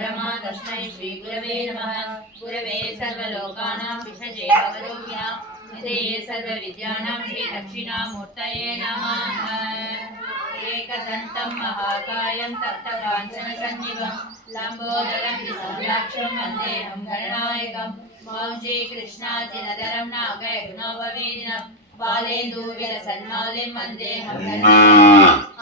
ब्रह्मा तस्मै श्री गुरवे नमः। गुरवे सर्वलोकानां विषजे भवरोगिणां निधये सर्वविद्यानां श्री दक्षिणामूर्तये नमः। एकदन्तं महाकायं तप्तकाञ्चनसन्निभं लम्बोदरं विशालाक्षं वन्देऽहं गणनायकं मौञ्जी कृष्णाजिनधरं नागयज्ञोपवेदिनं बालेन्दुविलसन्मालिं वन्देऽहं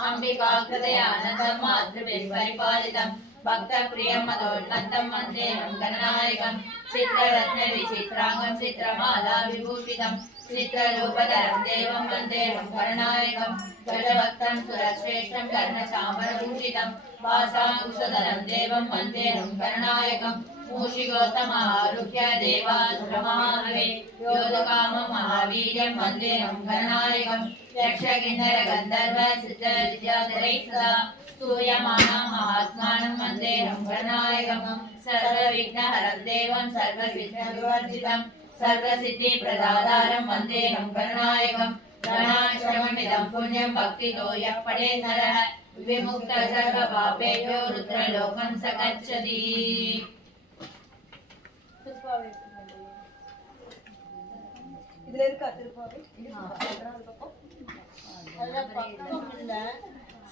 अम्बिकाकृतयानन्दं मातृभिर्परिपालितं भक्तप्रियं मदोन्नतं वन्देऽहं गणनायकं चित्ररत्नविचित्राङ्गं चित्रमाला विभूषितं चित्ररूपधरं देवं वन्देऽहं गणनायकं गजभक्तं सुरश्रेष्ठं कर्णचामरभूषितं वासाङ्कुशधरं देवं वन्देऽहं गणनायकं मूषिकोत्तमारुह्य देवासुरमहाहवे योधकामं महावीर्यं वन्देऽहं गणनायकं यक्षकिन्नरगन्धर्व सिद्धविद्याधरैः सदा स्तूयमानं महात्मानं वन्देऽहं गणनायकं सर्वविघ्नहरं देवं सर्वसिद्धिविवर्जितं सर्वसिद्धिप्रदातारं वन्देऽहं गणनायकं गणाश्रममिदं पुण्यं भक्तितो यः पठेत् नरः विमुक्तः सर्वपापेभ्यो रुद्रलोकं स गच्छति। இதுல இருக்கா திருப்பாவை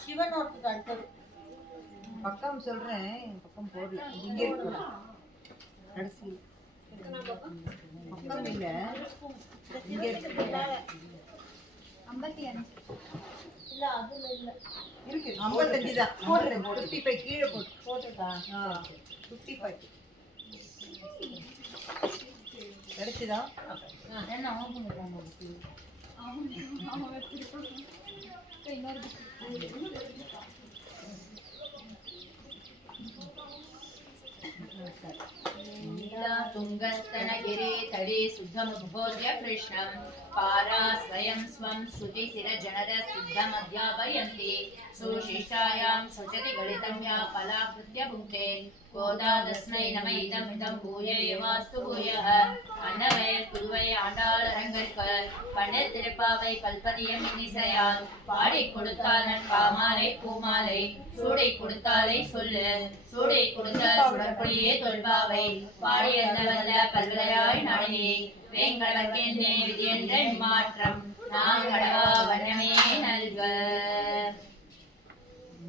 சிவனோட்டுக்கு அடுத்தது பக்கம் சொல்றேன் பக்கம் போடல இங்க இருக்கு கடைசி பக்கம் இல்ல இங்க இருக்கு 55 இல்ல அதுல இல்ல இருக்கு 55 தான் 55 கீழே போட்டுடா 55 கிடைச்சதா என்ன ஆன் பண்ணுறாங்க அவன் வச்சிருக்கோம் இன்னொரு तुंगस्तनगिरे तडे शुद्धमुद्बोध्य कृष्णं पारा स्वयं स्वं श्रुतिशिरजनद सिद्धमध्यापयन्ति सुशिष्टायां शुचति गलितं या फलाकृत्य भुङ्क्ते கோதா தஸ்மை நம இதம் இதம் பூய வாஸ்து பூயः அன்னவயல் புதுவை ஆண்டாள் அரங்கற்கு பன்னெட் திருப்பாவை கல்பதியம் இன்னிசையால் பாடி கொடுத்தால் பாமாலை பூமாலை சூடை கொடுத்தாலை சொல்லு சூடை கொடுத்த சுடற்கொடியே தொல்பாவை பாடி வல்ல பல்விளையாய் நாடினே வேங்கடவர்க்கென்னே விதியென்ற மாற்றம் நான் கடவா வண்ணமே நல்க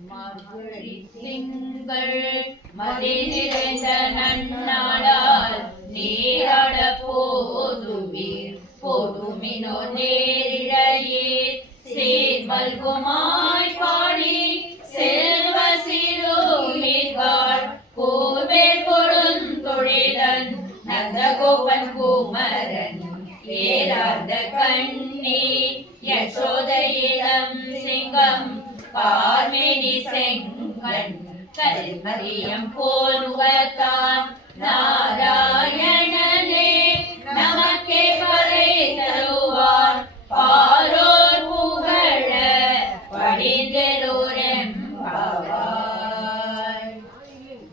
மார்கழி திங்கள் மதி நிறைந்த நன்னாளால் நீராட போதுவீர் போதுமினோ நேரிழையீர் சீர்மல்குமாய் பாடி செல்வ சிறுமிகாள் கோவேல் கொடுந்தொழிலன் நந்தகோபன் குமரன் ஏரார்ந்த கண்ணி யசோதையிடம் சிங்கம் கார்மேனி செங்கண் கல்மரியம் போல் முகத்தான் நாராயணனே நமக்கே பறை தருவான் பாரோர் புகழ படிந்தெழுரெம்பாவாய்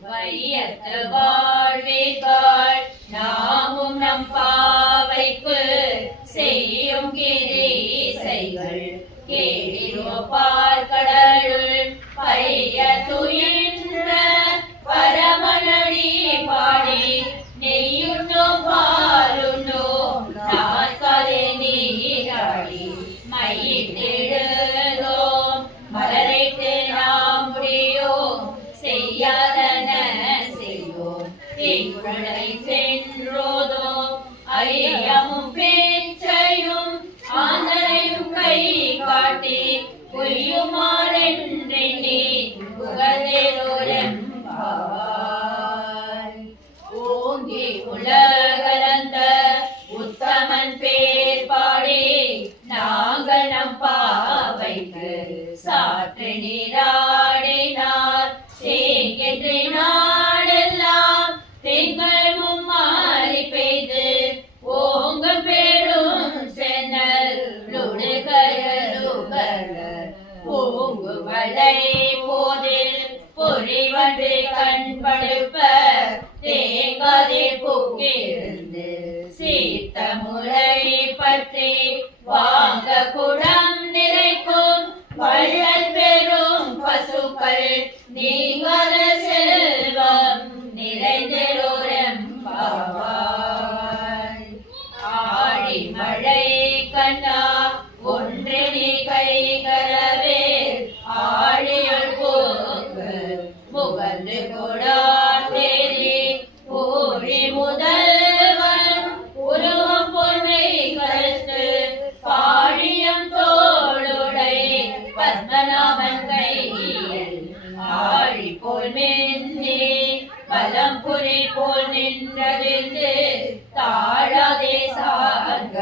வையத்து வாழ்விகாள் நாமும் நம் பாவைக்கு செய்யும் கிரீசைகள் கேளிரோ பார்க்கடலுள் பைய துயின்ற பரமனடி பாடி நெய்யுண்டோ பாலுண்டோ நாற்காலே நீராடி மையிட்டிடுதோம் மலரைட்டு நாம் முடியோம் செய்யாதன செய்வோம் தீங்குழலை சென்றோதோம் ஐயமும் பேச்சையும் ஆந்தரையும் கை காட்டி பொய்யுமாறென்றெண்ணி புகழேரோரெம்பாவாய் ஓங்கி உலகளந்த உத்தமன் பேர் பாடி நாங்கள் நம் பாவைக்கு சாற்று நீராடினார் தேங்கென்று நாடெல்லாம் திங்கள் மும்மாறி பெய்து ஓங்க பெரும் சென்னல் ஓங்கு வளை போதில் பொறிவன்று கண்படுப்ப தேங்காதே புக்கிருந்து சீத்த முறை பற்றி வாங்க குடம் நிறைக்கும் வள்ளல் பெரும் பசுக்கள் நீங்காத செல்வம் வந்து கொடாத்தேரி ஊழி முதல்வன் உருவம் பொன்னை கருத்து பாழியம் தோளுடை பத்மநாபன் கையில் ஆழி போல் மின்னி பலம்புரி போல் நின்றதிருந்து தாழாதே சார்க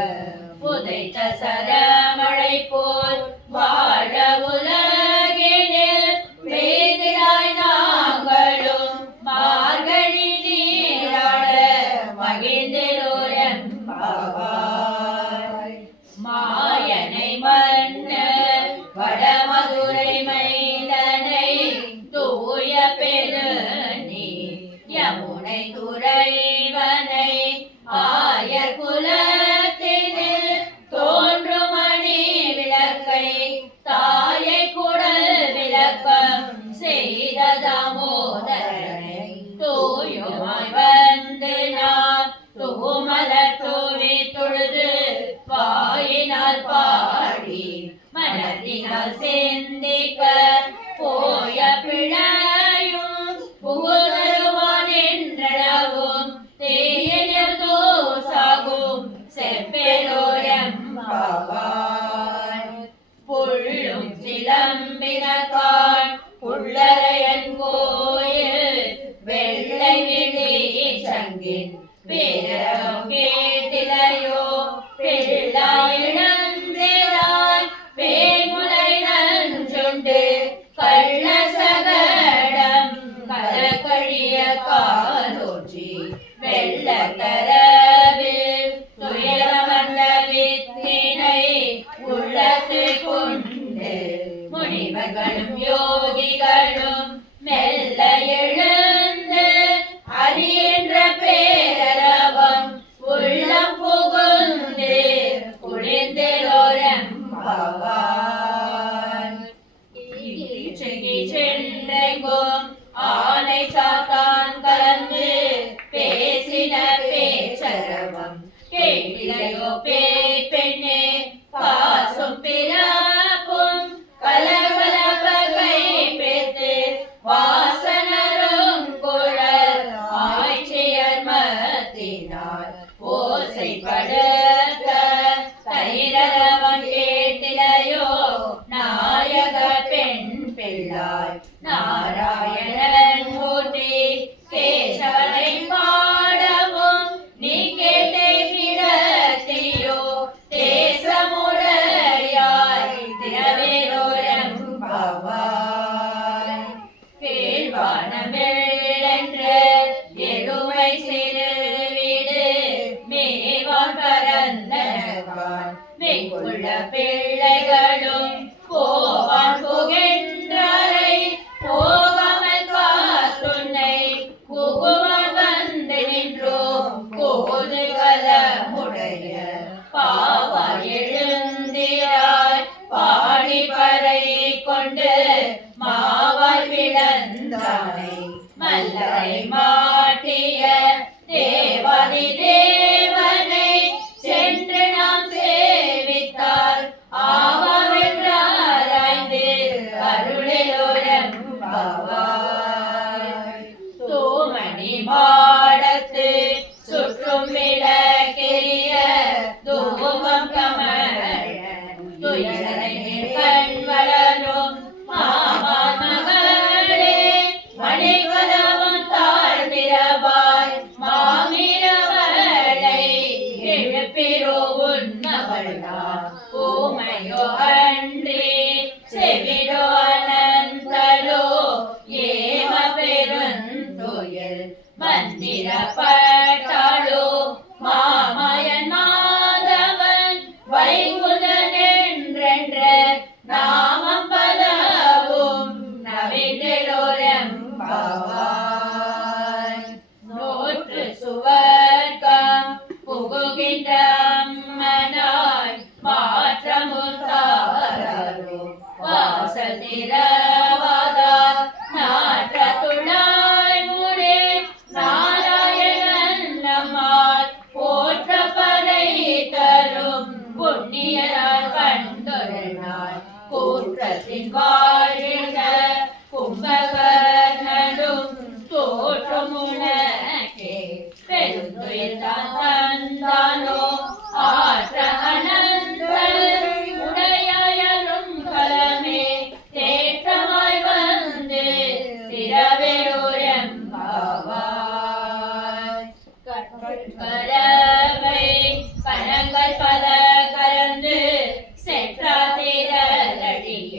புதைத்த சரமழை போல் வாழ உலகினில் வேதிராய் நாங்களும் மார்கழி நீராட மகிழ்ந்தோரெம்பாவாய். மாயனை மன்னர் வடமதுரை மைந்தனை தூய பெருநீ யமுனை துறைவனை ஆய குலத்தினில் தோன்றும் மணி விளக்கை தாயை குடல் விளக்கம் செய்த தாமோதரனை தூயுமாய் வந்து நாம் தூமலர் தூவி தொழுது வாயினால் பாடி மனதினால் சிந்திக்க போய பிழையும் புகுதருவான் என்றளவும் தேயனில் தோசாகும் செப்பெரோரெம்பாவாய். புள்ளும் சிலம்பினகான் புள்ளரையன் கோயில் வெள்ளை விழி சங்கின் பேரம் கேட்டிலையோ பிள்ளாயிழந்திராய் பேமுலை நஞ்சுண்டு கள்ள சகடம் கலக்கழிய காலோற்றி வெள்ள தரவில் துயரமந்த வித்தினை உள்ளத்து கொண்டு முனிவர்களும் யோகிகளும் மெல்ல எழுந்து அறியென்ற பேரரவம் உள்ளம் புகுந்து குளிர்ந்தோரெம்பாவாய். சென்றெங்கும் ஆனை சாத்தான் கலந்து பேசின பேச்சரவம் கேட்டிலையோ பேய் பெண்ணே காசும் பிறப்பும் கலகலப்ப கை பேத்து வாசனரும் குழல் ஆய்ச்சியர் மத்தினார் ஓசைப்படுத்த தைரவம் கேட்டிலையோ நாயக பெண் பிள்ளாய் நாராயணன் மூர்த்தி கேசவனை பாடவும் நீ கேட்டே கிடத்தியோ தேசமுடையாய் திரவேரோரெம்பாவாய். கீழ்வானமெல்லென்று எருமை சிறு வீடு மேவான் பரந்தனவான் மெய்குள்ள பிள்ளைகளும் போவான் புகின்றரை போகாமல் காத்துன்னை புகுவான் வந்து நின்றோம் கோதுகலமுடைய பாவா எழுந்திராய் பாடி பறை கொண்டு மாவாய் பிளந்தானை மல்லரை மாட்டிய தேவாதி தேவனை சென்று நாம் சேவித்தால் ஆவாவென்றாராய்ந்து அருளிலோரெம்பாவாய். தூமணி மாடத்து சுற்றும் விளக்கெரிய தூபம் கமழ துயரை கண் வளரும் மாமான் மகளே மணிவதவும் தாழ்ந்திரவாய் மாமிரவளை எழுப்பிரோ உன்னவளா ஊமையோ அன்றி செவிடோ அனந்தலோ ஏம பெருந்துயில் மந்திரப்பட்டாளோ மாமாயன் மாதவன் வைகுந்தன் என்றென்ற நாமம் பலவும் நவின்றோரெம்பாவாய். நூற்று சுவர்க்கம் புகுகின்ற அம்மனாய் மாற்றமுத்தாரோ வாசல் திரவாதார் நாற்ற துழாய் மூடே நாராயண தோற்றும் உனக்கே பெருந்துயில் தந்தானோ ஆற்ற அனந்தல் உடையரும் கலமே தேற்றமாய் வந்து திரவேலூரெம்பாவாய் கரவை கணங்கள் பல கலந்து செற்றாதிரடிய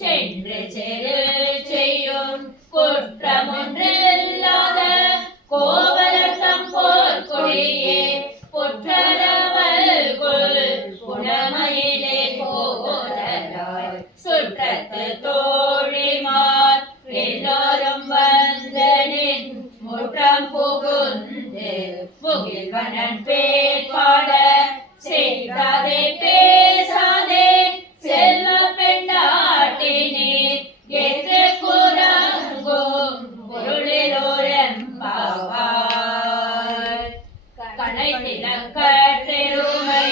சென்று செரு செய்யும் குற்றமொன்றில்லாத கோவலத்தம் போர் கொடியே புற்றரவல்குள் குணமயிலே போதராய் சுற்றத்து தோழிமார் எல்லோரும் வந்தனின் முற்றம் புகுந்து முகில்வனன் பேர்பாட செய்யாதே பேசாதே செல்வ பெண்டாட்டினீர் எட்டு குரங்கும் பொருளிலோரெம்பாவாய் கனைத்திலக்கற்றெருமை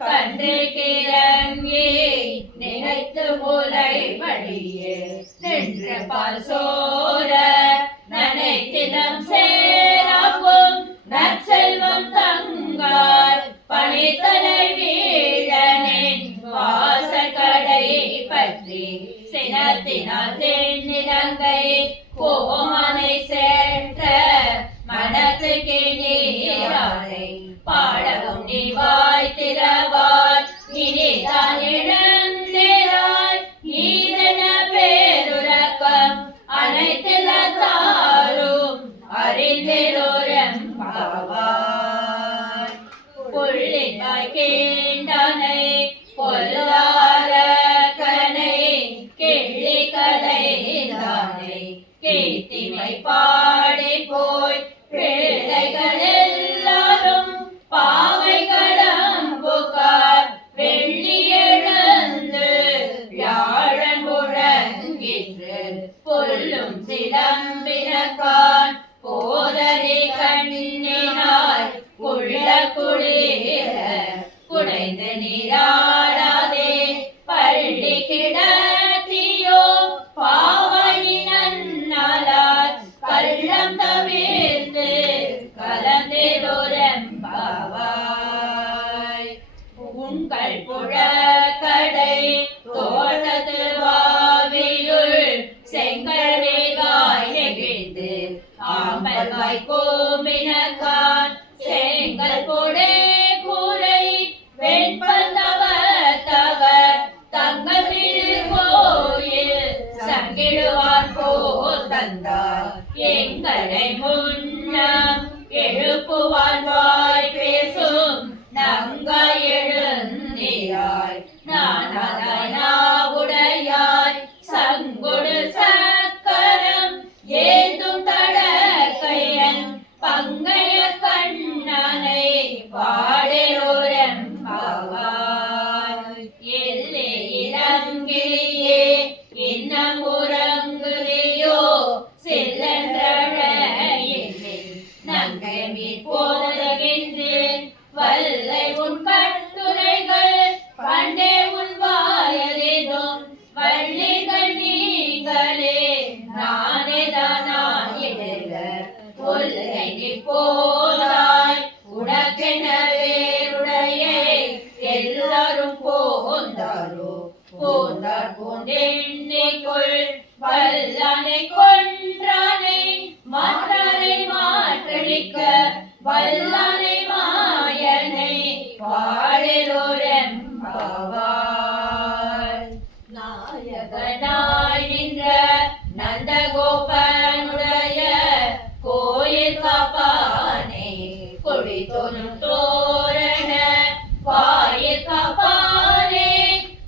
கன்று கிறங்கி நினைத்து மூலை வழியே நின்று பால் சோர நனைத்திலம் சேராக்கும் நற்செல்வம் தங்கார் பணித்தலை வீழனின் வாசக்கடை பற்றி சினத்தினால் தென்னிலங்கை கோமனை சென்ற மனத்துக்கு நீரானை பாடவும் நீ வாய் திறவாய் இனிதான் இழந்திராய் ஈதன பேருலகம் அனைத்தில தாரும் அறிந்திலோரெம்பாவாய் புள்ளிவாய் கேண்டனை பொல்லாரக்கனை கிள்ளி கலைந்தானை கீர்த்திமை பாடி போய் பிள்ளைகள் எல்லாரும் பாவைகளம் புகார் வெள்ளி எழுந்து வியாழன் முழங்கிற்று புல்லும் சிலம்பினக்கான் போதறி கண்ணினாய் குள்ள குளிர குடைந்து நீராடாதே பள்ளி கிடத்தியோ பாவனி நன்னாளார் கள்ளம் தவிர்த்து கலந்திலோரெம்பாவாய் உங்கள் புழக்கடை தோட்டத்து வாவியுள் செங்கடேகாய் நெகிழ்ந்து ஆம்பல்காய் கோமினக்கான் செங்கல் பொடே கூரை வெண்பந்தவர் தங்கள் திருக்கோயில் சங்கிடுவார் போர் தந்தார் எங்களை முன்னம் எழுப்புவான் வாய் பேசும் நங்காய் எழுந்திராய் நானாவுடையாய் சங்கொடு சக்கரம் ஏந்தும் தடக்கையன் பங்கைய கண்ணனை பாடலோரெம்பாவாய் எல்லே இளங்கிளியே இன்னம் உறங்குறியோ செல்லன்றடையில் நங்கை மீர் போதகின்றேன் வல்லை உன் கட்டுரைகள் பண்டே உன் வாயதேதும் வள்ளிகள் நீங்களே நானே தானாயிடுக கொல்லை நீ போலாய் உனக்கெனவே உடையே எல்லாரும் போந்தாரோ போந்தார் போந்தெண்ணிக்குள் வல்லானை கொன்றானை மாற்றானை மாற்றளிக்க வல்லானை மாயனை பாடலோரெம்பாவாய் நாயகனாய் நின்ற நந்தகோபனுடைய கோயில் காப்பானே கொடி தோணும் தோரண வாயில் காப்பானே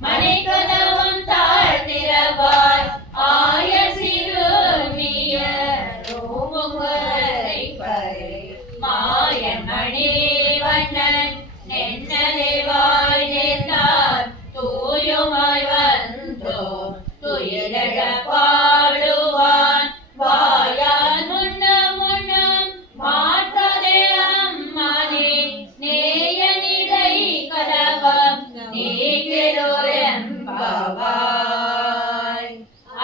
மணிக்கதவம் தாழ்த்திரவாய் ஆய சிறுமிய ரோமுகரை பறை மாயன் மணிவண்ணன் நென்னலைவாய் நேர்ந்தார் தூயுமாய் வந்தோம் துயிலழ பாடுவான் வாயான் முன்னம் முன்னம் மாற்றாதே அம்மானே நேயனிடை கலகம் நீங்களோரெம்பாவாய்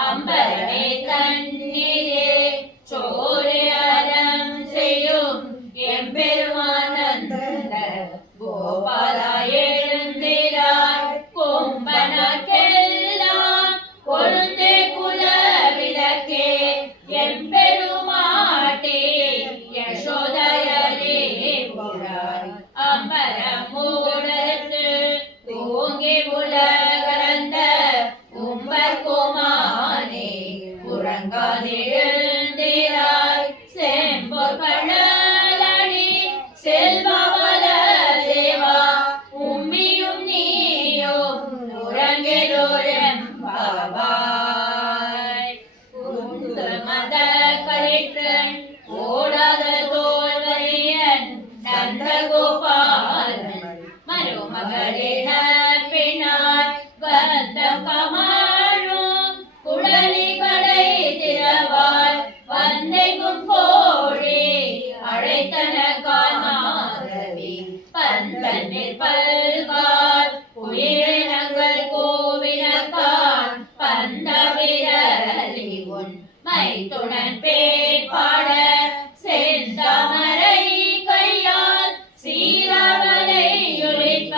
அம்பரமே தண்ணீரே சோறு அழைக்கும் கோழி அழைத்தன காணாதவி பந்தனில் பல்கால் உயிரினங்கள் கோவினக்கான் பந்த விரலி உன் மைத்துணன் பேர் பாட செந்தாமரை கையால் சீராமலை ஒழிப்ப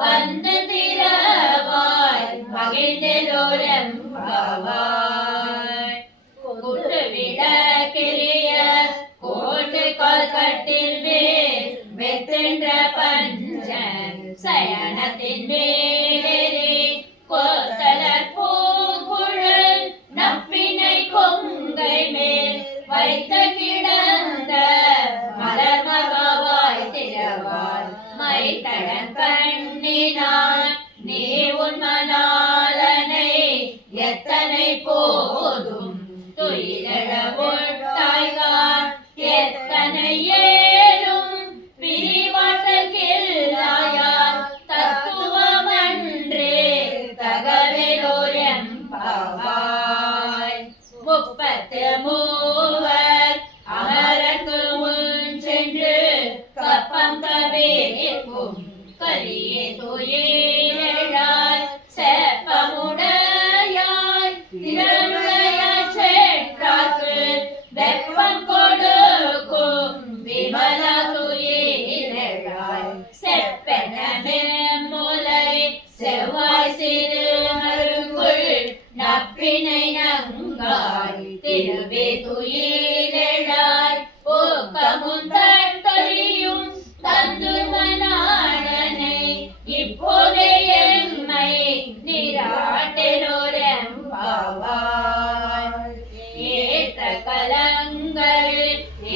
வந்து திரவாய் மகிழ்ந்தோரம் பாவாய் குட்டு விளக்கிரிய கோட்டு கால் கட்டில் மேல் வெத்தென்ற பஞ்ச சயனத்தின் மேலேறி கொத்தலர் பூங்குழல் நப்பினை கொங்கை மேல் வைத்த கிடந்த மலர் மகவாய் திரவாய் மைத்தடன் கண்ணினான் நீ உன்மனாலனை எத்தனை போதும் துயிலழ ஒட்டாய்கான் எத்தனை ஏலும் பிரிவாற்றல் கில்லாயான் தத்துவமன்றே தகவலோரம் பாவாய் முப்பத்து மூவர் அமரக்கு முன் சென்று கப்பம் கவேக்கும் கலியே துயிலாய் செப்பமுடையாய் திரளுடையாய் செற்றாக்கு வெப்பம் கொடுக்கும் விமல துயிலாய் செப்பென மெம்முலை செவ்வாய் சிறு மருங்குள் நப்பினை நங்காய் திருவே துயிலாய் ஊக்கமும் தட்டொழியும் தந்துமனாடனை இப்போதே எம்மை நிராட்டெனோரம் பாவாய் ஏற்ற கலங்கள்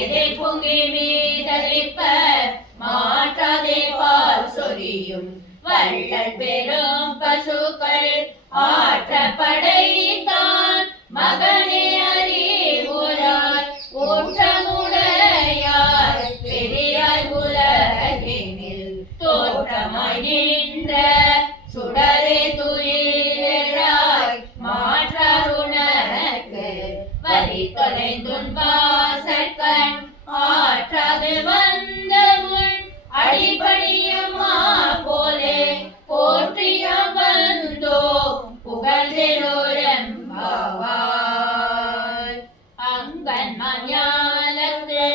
எதை பொங்கி மீதளிப்ப மாற்றாதே பால் சொரியும் வள்ளல் பெரும் பசுக்கள் ஆற்ற படைத்தான் மகனே அறிவுராய் ஊற்றமுடையாய் பெரியாய் உலகினில் தோற்றமாய் நின்ற சுடரே துயிலாய் மாற்றாருணக்கு வரி தொலைந்துன் வாசற்கண் ஆற்றாது வந்த முன் அடிபணியுமா போலே போற்றிய வந்தோ புகழ்ந்தோரம் பாவாய் அங்கன் மஞாலத்து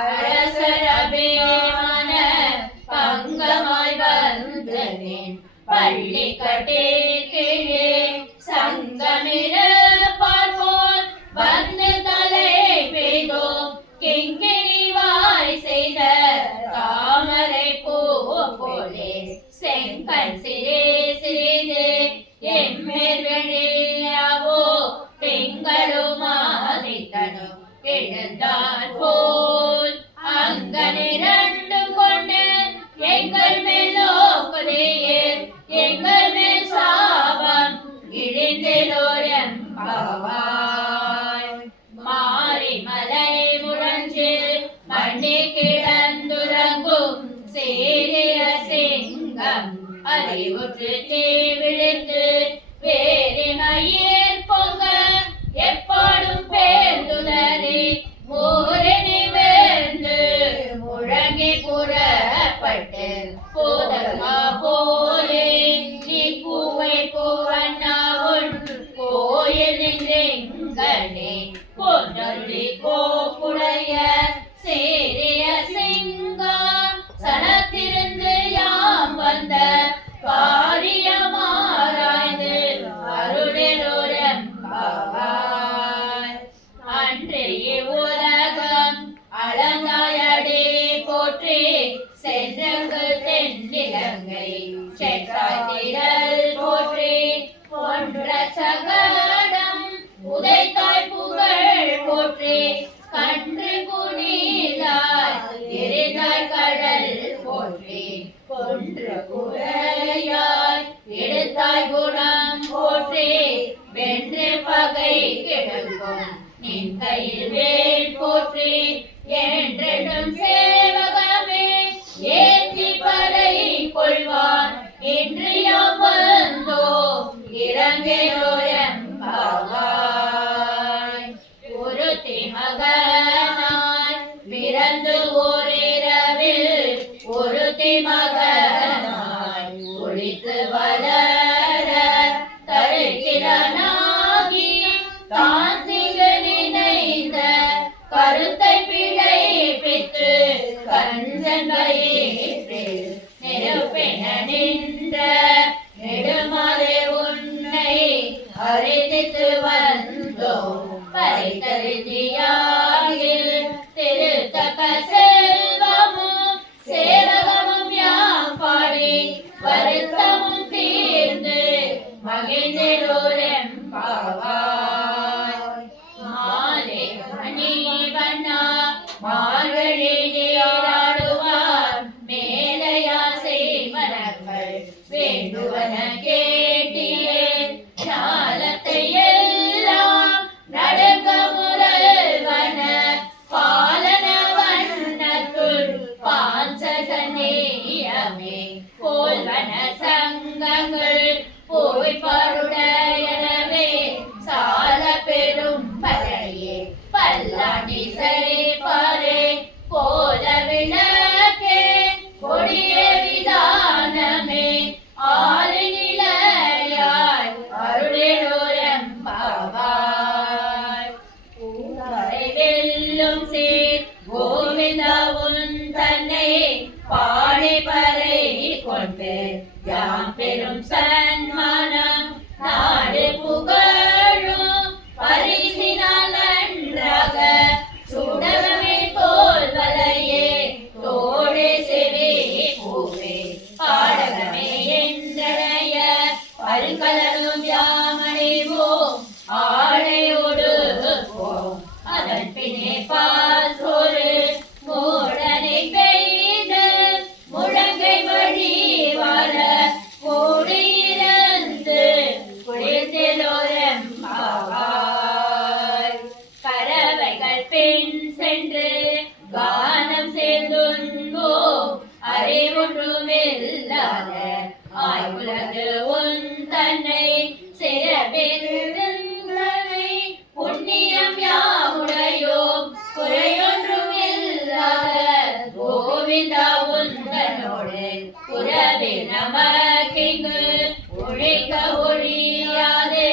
அரசர் அபிமான பங்கமாய் வந்தனேன் பள்ளி கட்டே கீழே சங்கமிர பார்ப்போன் வந்து தலை பெய்தோ கிங்கிணி வாய் செய்த தாமரை பூ போலே செங்கண் சிறே சிறிது எம்மேல் வெளியாவோ திங்களுமாதித்தனோ எழுந்தால் போல் அங்கனிரண்டு கொண்டு எங்கள் மேல் நோக்குதேயே எங்கள் மேல் சாபம் இழிந்தோரம் பாவாய் மாறி மலை முழஞ்சில் மண்ணி கிடந்துறங்கும் சேரிய சிங்கம் அறிவுற்று தீ விழுந்து வேறிமையேற் பொங்க எப்பாடும் பேர்ந்துதறி மூரணி பிழை பித்து கஞ்சன் வயிற்றில் நெருப்பென நின்ற நெடுமாலே உன்னை அறிவித்து வந்தோம் பரிதரிதியாகில் திருத்தக்க செல்வமும் சேவகமும் யாம் பாடி வருத்தமும் தீர்ந்து மகிழ்ந்தோரெம் பாவாய் மாலே மணி வண்ணா மார்கழி நீராடுவார் மேலையாசை மரங்கள் வேண்டுவன கேட்டியே ஞாலத்தை எல்லாம் நடுங்க முரல்வன பாலன வண்ணத்துள் பாஞ்சகனேயமே போல்வன சங்கங்கள் போய் பாருடையனவே சால பெரும் பழையே பல்லாண்டி சரிபாரே போல விளக்கே கொடிய விதானமே ஆறு நிலையாய் அருளோரம் பாவாய் பூங்கரை வெல்லும் சீர் கோவிந்தவுன் தன்னை பாடி பறை கொண்டு யாம் பெரும் சன்மானம் நாடு புகழும் பரிசினால் நன்றாக சுடரமே தோல் வலையே தோடே செவி பூவே பாடகமே என்றடைய பல்கலரும் யாமணிவோம் ஆடையோடு போம் அதன் பின்னே பால் சோறு மூடனை பெய்து முழங்கை வழி வாழ கூடியிருந்து குளிர்ந்தோரம் பாவாய் பறவைகள் பின் சென்று கானம் சேர்ந்துண்போம் அறிவொன்றுமில்லாத ஆய்வுலகு உன் தன்னை சிறப்பிருந்தனை புண்ணியம் யாமுடையோம் குறையொன்றும் இல்லாத கோவிந்தா உந்தனோடு உறவே நமக்கிங்கு ஒழிக்க ஒழியாது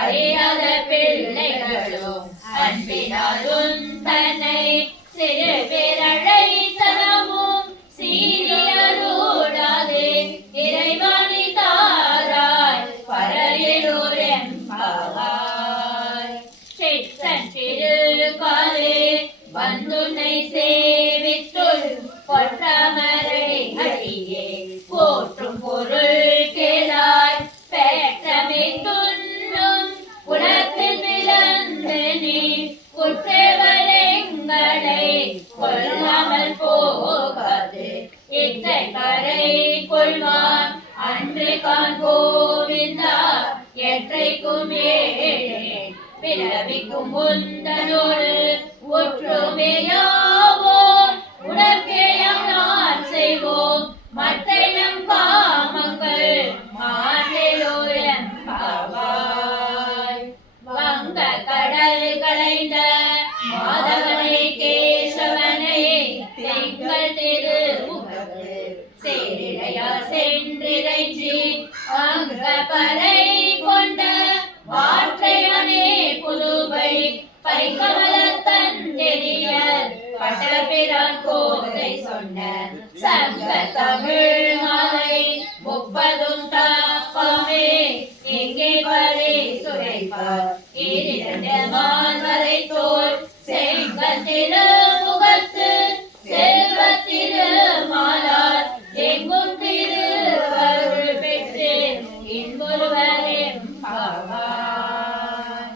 அறியாத பிள்ளைகளும் அன்பினால் உன் தன்னை சிறு பேரழைத்தனமும் சீரியலூடாது இறைவாணி தாராய் பறையலூரெம் பாவாய் சித்தன் திருக்காலே வந்துன்னை சேவித்துள் பொற்றமரை அடியே போற்றும் பொருள் கேளாய் பெற்றமை துன்னும் குலத்தில் விளந்து நீ குற்றவரெங்களை கொல்லாமல் போகாது இத்தை கரை கொள்வான் அன்று கான் கோவிந்தா எற்றைக்கும் ஏழே பிறவிக்கும் முந்தனோடு ஒற்றுமையாவோ உனக்கேயம் நான் செய்வோம் மற்ற நம் காமங்கள் மாற்றலோரம் பாவாய் வங்க கடல் களைந்த மாதவனை கேசவனை திங்கள் திருமுகத்து சேரிடையா சென்றிறைஞ்சி அங்க பறை கொண்ட வாற்றையனே புதுவை பைக்கமல தந்தெறியல் பட்டபிரான் கோதை சொன்ன சங்க தமிழ் மாலை முப்பதும் தாப்பமே எங்கே பறை சுரைப்பார் இரண்ட மால்வரை தோல் செங்கல் திருமுகத்து செல்வ திருமாலார் எங்கும் திருவருள் பெற்று இன்புருவரெம் பாவாய்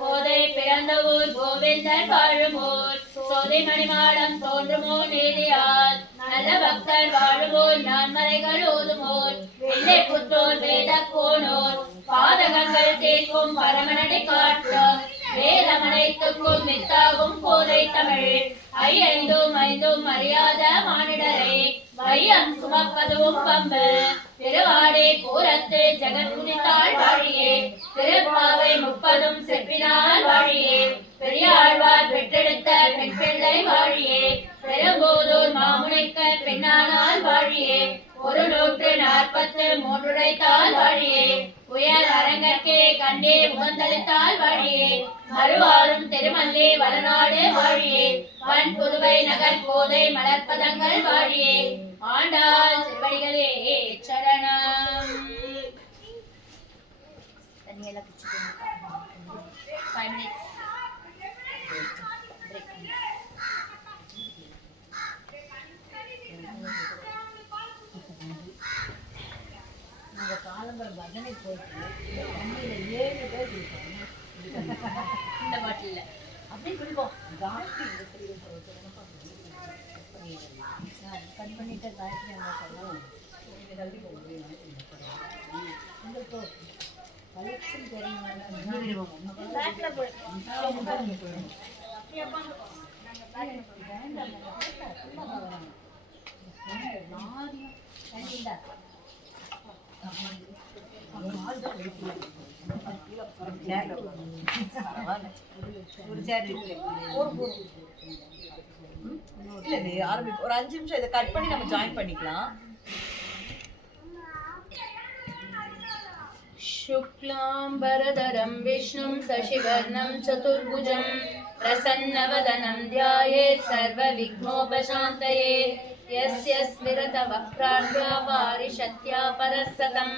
போதை பிறந்த ஊர் கோவிந்தன் வாழுமோர் சோதை மணிமாடம் தோன்றுமோ நீதியால் நல்ல பக்தர் வாழுமோர் நான்மறைகள் ஓதுமோர் வெள்ளை புத்தோர் வேத போனோர் பாதகங்கள் தேக்கும் பரமனடி காட்டும் வேதமனைத்துக்கும் வித்தாகும் போதை தமிழ் ஐந்தும் ஐந்தும் அறியாத மானிடரை வையம் சுமப்பதும் பம்பு திருவாடே பூரத்து ஜெகத் குதித்தாள் வாழியே திருப்பாவை முப்பதும் செப்பினால் வாழியே பெரியாழ்வார் பெற்றெடுத்த பெண் பிள்ளை வாழியே பெரும்போதூர் மாமுனைக்க பெண்ணானால் வாழியே 140 முப்பத்து மூன்றுடைத்தால் வழியே உயர் அரங்கற்கே கண்டே உகந்தளித்தால் வழியே மறுவாரும் திருமல்லே வளநாடு வாழியே வன் புதுவை நகர் கோதை மலர்ப்பதங்கள் வாழியே ஆண்டாள் திருவடிகளே சரணம். தண்ணியெல்லாம் குடிச்சுக்கோங்க. 5 minutes. காலங்கள் பஜனை போயிட்டு தண்ணியில் 7 பேர் குடிப்பாங்க. இந்த பாட்டில் அப்படியே குடிப்போம். ஜாஸ்தி கட் பண்ணிட்டு காய்ச்சி உங்களுக்கு கலெக்ஷன் தெரியும். ஒரு 5 நிமிஷம் இதை கட் பண்ணி நம்ம ஜாயின் பண்ணிக்கலாம். शुक्लाम्बरधरं विष्णुं शशिवर्णं चतुर्भुजं प्रसन्नवदनं ध्यायेत् सर्वविघ्नोपशान्तये यस्य स्मिरतवक्त्राढ्या पारिषत्या परस्सतं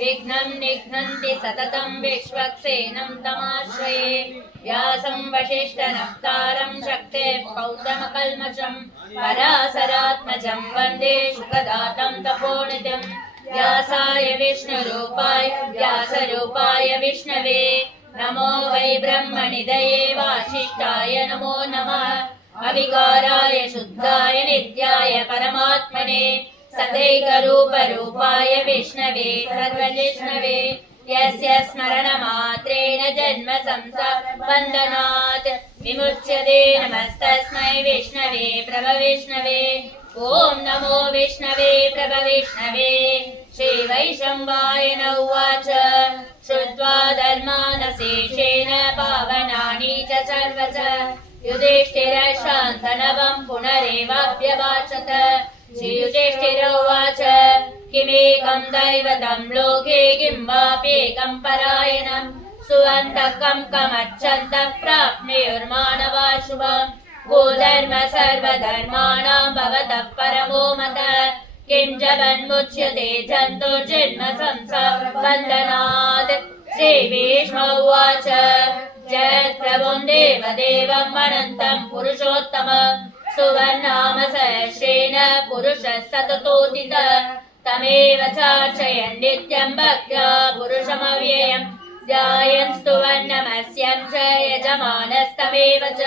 विघ्नं निघ्नन्ति सततं विश्वक्सेनं तमाश्रये व्यासं वसिष्ठनप्तारं शक्तेः पौत्रमकल्मषं पराशरात्मजं वन्दे शुकदातं तपोनिधिं व्यासाय विष्णुरूपाय व्यासरूपाय विष्णवे नमो वै ब्रह्मनिधये वासिष्ठाय नमो नमः अविकाराय शुद्धाय नित्याय परमात्मने सदैकरूपरूपाय विष्णवे सर्वजिष्णवे यस्य स्मरणमात्रेण जन्म संसारबन्धनात् विमुच्यते नमस्तस्मै विष्णवे प्रभविष्णवे ॐ नमो विष्णवे प्रभविष्णवे श्रीवैशम्पायन उवाच श्रुत्वा धर्मानशेषेण पावनानि च सर्व च युधिष्ठिरशान्तनवं पुनरेवाभ्यवाचत श्रीयुधिष्ठिर उवाच किमेकं दैवतं लोके किं वाप्येकं परायणं सुवन्तकं कमच्छन्तः प्राप्नुर्मानवा शुभम् गोधर्म सर्वधर्माणां भवतः परमो मतः किं जगन्मुच्यते जन्तुर्जन्म संसारबन्धनात् श्रीभीष्म उवाच जयप्रभुं देवदेवम् अनन्तं पुरुषोत्तमं सुवर्णाम सहस्रेण पुरुषः सततोदितः तमेव चार्चयन् नित्यं भक्त्या पुरुषमव्ययम् ध्यायन् स्तुवन्नमस्यं च यजमानस्तमेव च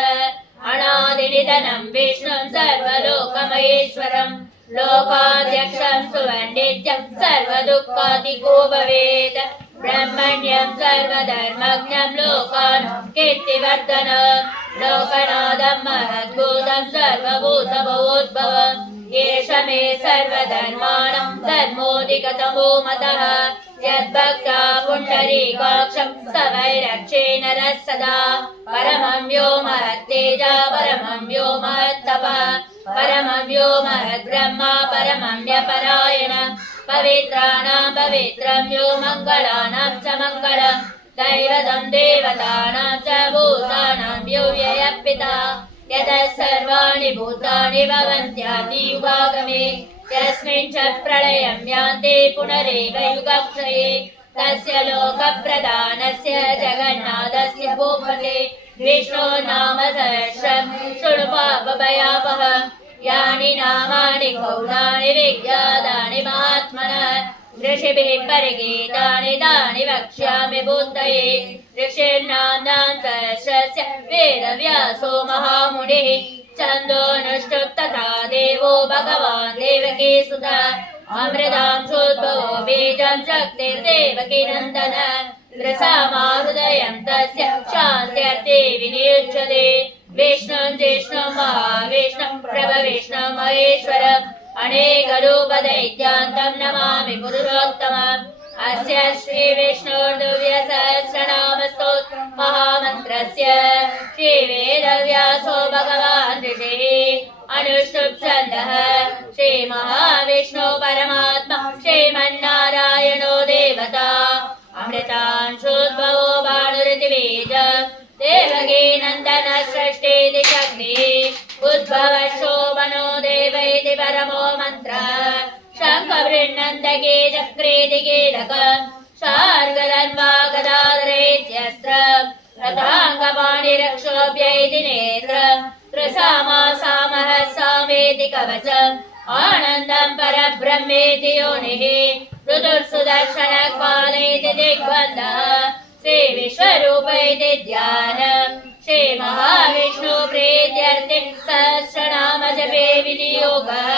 अनादिनिधनं विष्णुं सर्वलोकमहेश्वरं लोकाध्यक्षं सुवन्नित्यं सर्वदुःखादिको भवेत् ब्रह्मण्यं सर्वधर्मज्ञं लोकान् कीर्तिवर्धनं लोकनाथं महद्भूतं सर्वभूतभवोद्भवम् एष मे सर्वधर्माणां धर्मोऽधिगतमो मतः यद्भक्ता पुण्डरीकाक्षं सवैरक्षेण नरः सदा परमं यो महत्तेजा परमं यो महत्तपः परमं यो महद्ब्रह्मा परमं न्यपरायण पवित्राणां पवित्रं यो मङ्गलानां च मङ्गलं दैवतं देवतानां च भूतानां यो व्ययः पिता यतः सर्वाणि भूतानि भवन्त्यादियुगागमे यस्मिन् च प्रलयं यान्ति पुनरेव युगक्षये तस्य लोकप्रधानस्य जगन्नाथस्य भूपते विष्णो नाम सहस्रं शृणु पापभयापहम् यानि नामानि गौणानि विज्ञातानि महात्मनः ऋषिभिः परिगीतानि तानि वक्ष्यामि बुद्धये ऋषिर्नाम्नां सहस्रस्य वेदव्यासो महामुनिः छन्दोनुष्टुप् तथा देवो भगवान् देवकीसुतः अमृतांशोद्भवो बीजं शक्तिर्देवकी नन्दन रसामाहृदयं तस्य शान्त्यर्थे विनियुज्यते विष्णुं जिष्णुं महाविष्णुं प्रभविष्णुं महेश्वरम् अनेकरूपदैत्यान्तं नमामि पुरुषोत्तमम् अस्य श्रीविष्णोर्दिव्यसहस्रनामस्तोत्र महामन्त्रस्य श्रीवेदव्यासो भगवान् ऋषिः अनुष्टुप् छन्दः श्रीमहाविष्णु परमात्मा श्रीमन्नारायण उद्भवशो मनो देवैति परमो मन्त्रः शङ्खवृण्णन्दगे चक्रेति कीलकम् शार्गलन्वा गदाधरेत्यस्त्रम् रथाङ्गपाणिरक्षोभ्यैति नेत्रम् त्रसामा सामः सामेति कवचम् आनन्दम् परब्रह्मेति योनिः ऋतुर्सुदर्शनकालेति दिग्बन्धः श्रीविश्वरूप इति ध्यानम् श्रीमहाविष्णु प्रीत्यर्थे सहस्रनाम जपे विनियोगः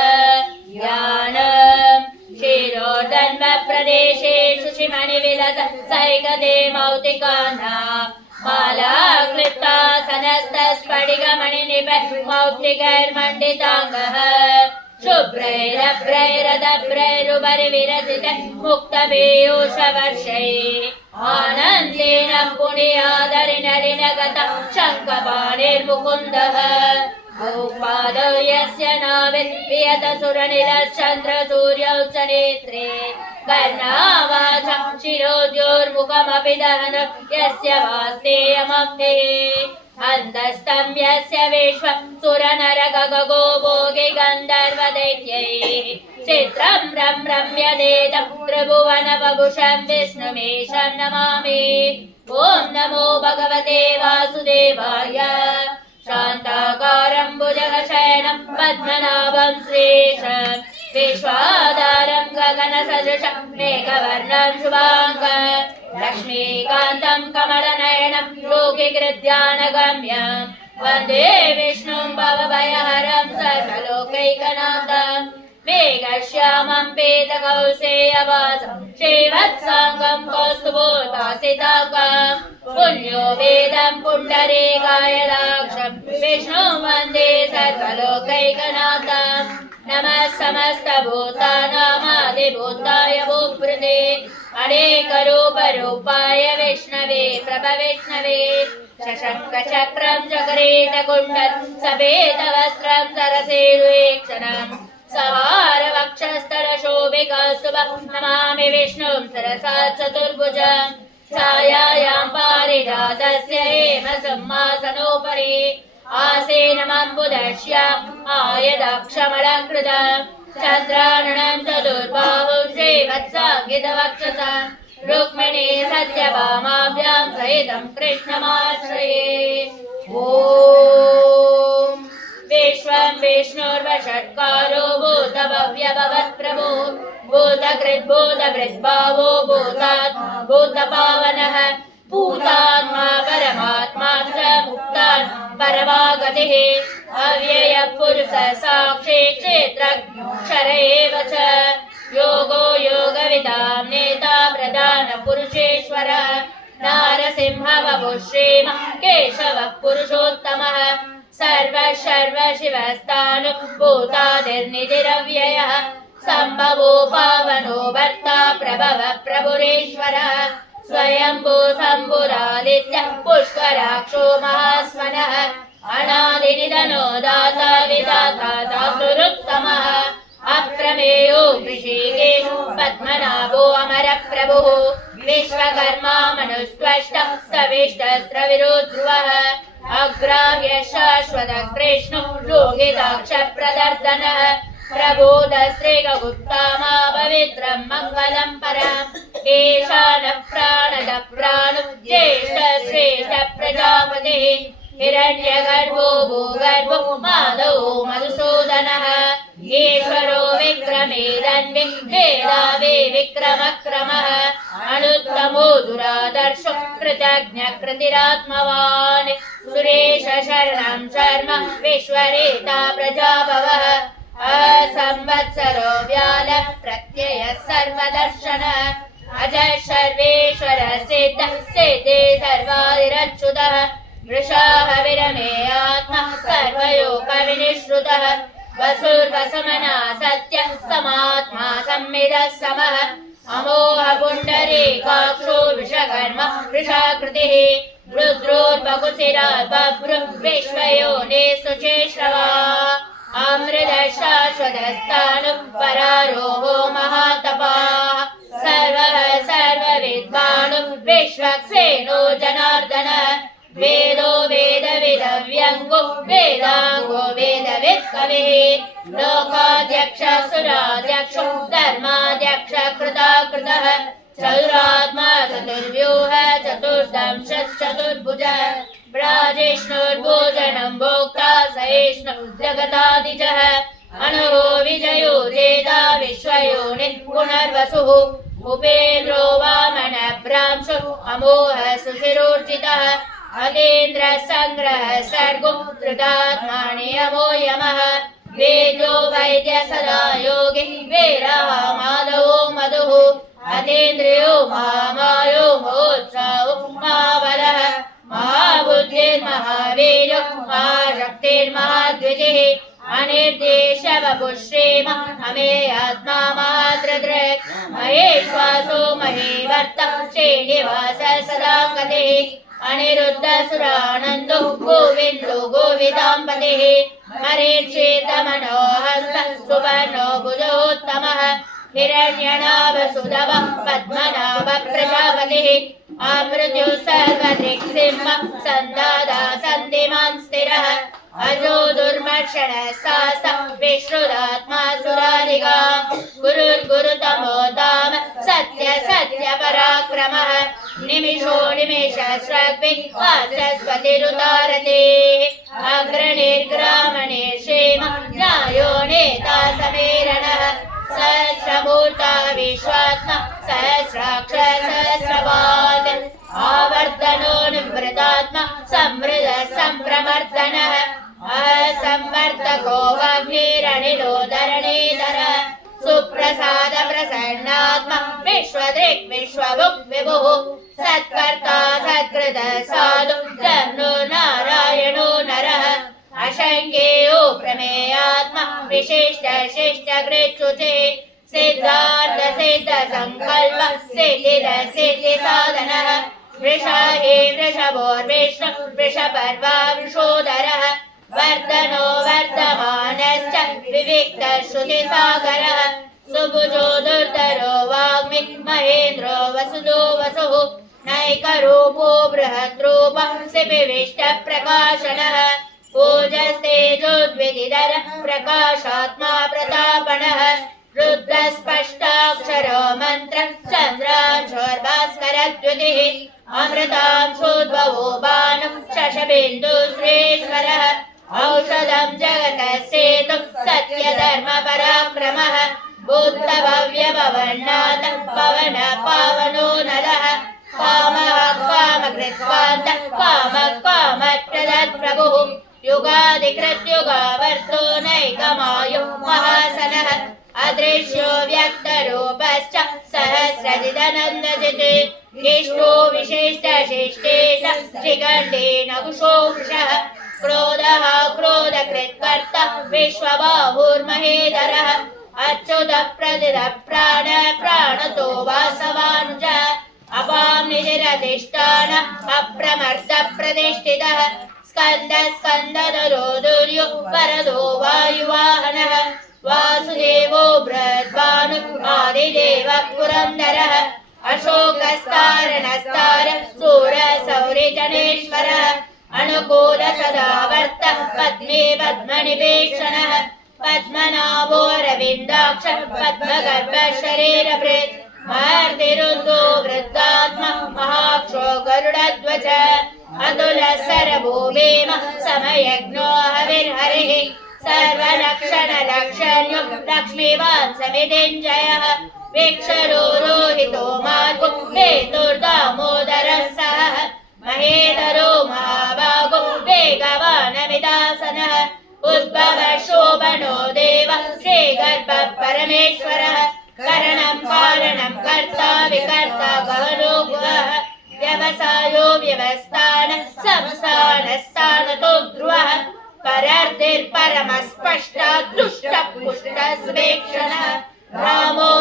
ध्यानम् क्षीरोदन्म प्रदेशेषु शिमणिविलस सैकते मौक्तिकानाम् माला क्लिप्ता सनस्तस्फटिकमणिनिभ मौक्तिकैर्मण्डिताङ्गः शुभ्रैरभ्रैरदभ्रैरुपरिविरचित मुक्तपीयूषवर्षैः आनन्देन पुण्यादरिनरिनगत शङ्खपाणिर्मुकुन्दः भूपादौ यस्य नाविर्वियतसुरनिलश्चन्द्रसूर्यौ च नेत्रे कर्णावाचं शिरोद्योर्मुखमपि दहन यस्य वास्तेयमब्धिः अन्धस्तं यस्य विश्व सुरनरगगो भोगे गन्धर्वदैत्यैः चित्रं रम्यदेदं त्रिभुवनवभुषं विष्णुमेशं नमामि ॐ नमो भगवते वासुदेवाय शान्ताकारं भुजगशयनं पद्मनाभं श्रीशं विश्वाधारं गगनसदृशं मेघवर्णं शुभाङ्गं लक्ष्मीकान्तं कमलनयनं योगिकृध्यानगम्यं वन्दे विष्णुं भवभयहरं सर्वलोकैकनाथं मेघश्यामं पीतकौसेयवासं श्रीवत्साङ्गं कौस्तुभोर्वासिताङ्गं पुण्यो वेदं पुण्डरीकायदाक्षं विष्णुं वन्दे सर्वलोकैकनाथं नमः समस्तभूतानामादिभूताय भूभृते अनेकरूपरूपाय विष्णवे प्रभविष्णवे शशङ्खचक्रं चक्रेटकुण्डलं सफेदवस्त्रं सरसेरुक्षणम् सहारवक्षस्थलशोभिकौस्तुभं नमामि विष्णुं सरसा चतुर्भुजम् छायायां पारिजातस्य हेमसिंहासनोपरि आसेनमम्बुदश्याम् आयदाक्षमलङ्कृतम् चन्द्राननं चतुर्बाहुं श्रीवत्साङ्गितवक्षसं रुक्मिणी सत्यभामाभ्यां सहितं कृष्णमाश्रये ॐ विश्वं विष्णुर्वषट्कारो भूतभव्यभवत्प्रभो भूतकृद्भूतभृद्भावो भूतात्मा भूतपावनः भूतात्मा परमात्मा च मुक्तान् परमागतिः अव्ययः पुरुषः साक्षी क्षेत्रक्षर एव च योगो योगविदां नेता प्रधानपुरुषेश्वरः नारसिंहवपुः श्रीमः केशवः पुरुषोत्तमः सर्व शिवस्तानुभूतादिर्निधिरव्ययः सम्भवो पावनो भर्ता प्रभव प्रभुरेश्वरः स्वयंभू शम्भुरादित्यः पुष्कराक्षो महास्वनः अनादिनिधनो दाता विधाता दातुरुत्तमः अप्रमेयो ऋषिकेशो पद्मनाभो अमरप्रभुः विश्वकर्मा मनुस्त्वष्टः सविष्टस्त्रविरो ध्रुवः अग्राह्य शाश्वत कृष्णो लोहिताक्षप्रदर्दनः प्रबोधश्रीगुप्तामा पवित्रं मङ्गलं परम् ईशानः प्राणदः प्राणो ज्येष्ठश्रेष्ठ प्रजापतिः हिरण्यगर्भो भूगर्भो माधवो मधुसूदनः ईश्वरो विक्रमेदन्ये मेधावी विक्रमक्रमः अनुत्तमो दुरादर्शो कृतज्ञकृतिरात्मवान् सुरेश शरणं शर्म विश्वरेता प्रजाभवः असंवत्सरो व्यालः प्रत्ययः सर्वदर्शनः अजः सर्वेश्वर सिद्धः सिद्धे सर्वादिरच्युतः वृषाः विरमे आत्मा सर्वयोगविनिश्रुतः वसुर्वसमना सत्यः समात्मा संविदः समः अमोह पुण्डरीकाक्षो विश्वकर्मा वृषाकृतिः रुद्रोर्बकुशिरार्बभ्रु विश्वयोने सुचेश्रवा अमृतः शाश्वतस्तानुः परारोहो महातपाः सर्वः सर्वविद्वानुः विश्वक्सेनो जनार्दनः वेदो वेदविदव्यङ्गो वेदाङ्गो वेद कविः लोकाध्यक्ष सुराध्यक्ष धर्माध्यक्ष कृतः चतुरात्मा चतुर्व्यूह चतुर्दंशश्चतुर्भुजः ब्राजिष्णुर्भोजनं भोक्ता सहिष्णु जगदादिजः अणुः विजयो जेता विश्वयोनिः पुनर्वसुः उपेन्द्रो वामन भ्रांशु अमोह सुशिरोर्जितः अदेन्द्र संग्रह सर्गो धृतात्मानि अमो यमः वेदो वैद्य सदा योगी वीरः माधवो मधुः अतीन्द्रियो महामायो महोत्साहो महाबलः महाबुद्धिर्महावीर्यो महाशक्तिर्महाद्विजिः अनिर्देश वपुश्रेम अमेयात्मा महाद्रदृक् महेश्वासो महेवर्त श्रीनिवास सदा गतिः अनिरुद्ध सुरानन्दो गोविन्दो गोविदाम्पतिः मरीक्षित मनोहंस सुवर्णो भुजोत्तमः हिरण्यनाभसुधवः पद्मनाभ प्रजापतिः अमृत्युः सर्वदिक्सिंह सन्दाता सन्धिमान् स्थिरः अजो दुर्मर्षणः सास विश्रुतात्मा सुरारिगा गुरुर्गुरुतमो धाम सत्य सत्य पराक्रमः निमिषो निमेषस्रग्भिः वाचस्पतिरुदारतेः अग्रणिर्ग्रामणिर्क्षेम न्यायो नेता समेरणः सहस्रमूर्ता विश्वात्मा सहस्राक्ष सहस्रपाद आवर्तनो निवृतात्मा समृद्ध सम्प्रमर्दनः असंवर्तको वाग्निरनिलो धरणीधरः सुप्रसाद प्रसन्नात्मा विश्वदृक् विश्वभुक् विभुः सत्कर्ता सत्कृत साधु जनो नारायणो नरः अशङ्केयो प्रमेयात्मा विशिष्ट शिष्ट कृच्छुचिः सिद्धार्थ सिद्ध संकल्प सिद्धिद सिद्धि साधनः वृषाहे वृषभोर्विष्णु वृषपर्वा वृषोदरः वर्धनो वर्धमानश्च विविक्त श्रुतिसागरः सुभुजो दुर्धरो वाग्मि महेन्द्रो वसुदो वसुः नैकरूपो बृहद्रूपः सिपिविष्ट प्रकाशनः ओजस्तेजोद्विदिधर प्रकाशात्मा प्रतापणः रुद्रस्पष्टाक्षरो मन्त्र चन्द्रांशोर्भास्करद्युतिः अमृतांशोद्भवो बाणः शशबिन्दुश्रेश्वरः औषधं जगतः सेतुः सत्यधर्मपराक्रमः बुद्धभव्यभवन्नाथ पवन पावनो नरः कामः कामकृत्वान्तः कामः कामप्रदप्रभुः युगादिकृत्युगावर्तो नैकमायुः महासनः अदृश्यो व्यक्तरूपश्च सहस्रजिदनन्दजित् इष्टो विशिष्टशिष्टेश श्रीकण्ठेन कुशो वृषः क्रोधः क्रोधकृत्कर्ता विश्वबाहुर्महेधरः अच्युतः प्रदितः प्राण प्राणतो वासवानुजः अपां निधिरधिष्ठानः अप्रमर्द प्रतिष्ठितः स्कन्द स्कन्दधरो दुर्यो वरदो वायुवाहनः वासुदेवो बृहद्भानु आदिदेवः पुरन्दरः अशोकस्तारणस्तार सूरसौरिजनेश्वरः अनुकूल सदावर्त पद्मे पद्मनिवेक्षणः पद्मनाभोरविन्दाक्ष पद्मगर्भ शरीरभृत् महर्तिरुद्धो वृद्धात्मा महाक्षो गरुडध्वज अतुल सरभूमेम समयज्ञो हविर्हरिः सर्वलक्षण लक्षण्यो लक्ष्मीवान् समितिञ्जयः वीक्षरो रोहितो मार्गो हेतुर्दामोदरः सः महेधरो महाभागो वेगवानमिदासनः उद्भव शोभनो देवः श्रीगर्भः परमेश्वरः करणं कारणं कर्ता विकर्ता गहनो गुहः व्यवसायो व्यवस्थान संस्थानस्थानतो ध्रुवः परर्तिर्परमस्पष्टा दुष्टपुष्टस्वेक्षणः रामो